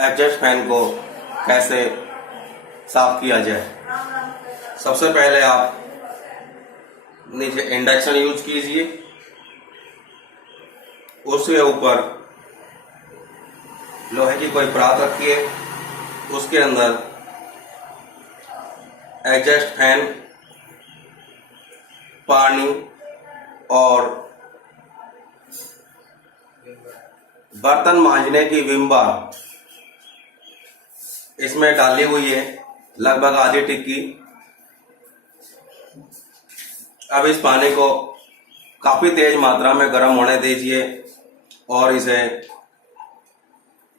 Exhaust fan को कैसे साफ किया जाए। सबसे पहले आप नीचे इंडक्शन यूज कीजिए, उसके ऊपर लोहे की कोई परात रखिए, उसके अंदर एग्जॉस्ट फैन, पानी और बर्तन मांजने की विम बार इसमें डाली हुई है, लगभग आधी टिक्की। अब इस पानी को काफी तेज मात्रा में गर्म होने दीजिए और इसे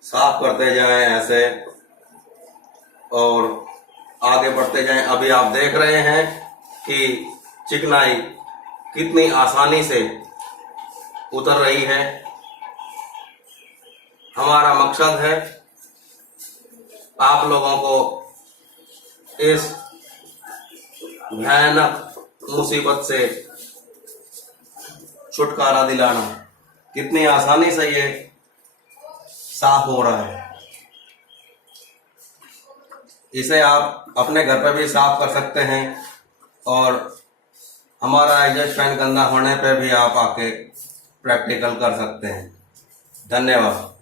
साफ करते जाएं ऐसे और आगे बढ़ते जाएं। अभी आप देख रहे हैं कि चिकनाई कितनी आसानी से उतर रही है। हमारा मकसद है आप लोगों को इस भयानक मुसीबत से छुटकारा दिलाना। कितनी आसानी से ये साफ हो रहा है। इसे आप अपने घर पर भी साफ कर सकते हैं और हमारा एग्जॉस्ट फैन गंदा होने पे भी आप आके प्रैक्टिकल कर सकते हैं। धन्यवाद।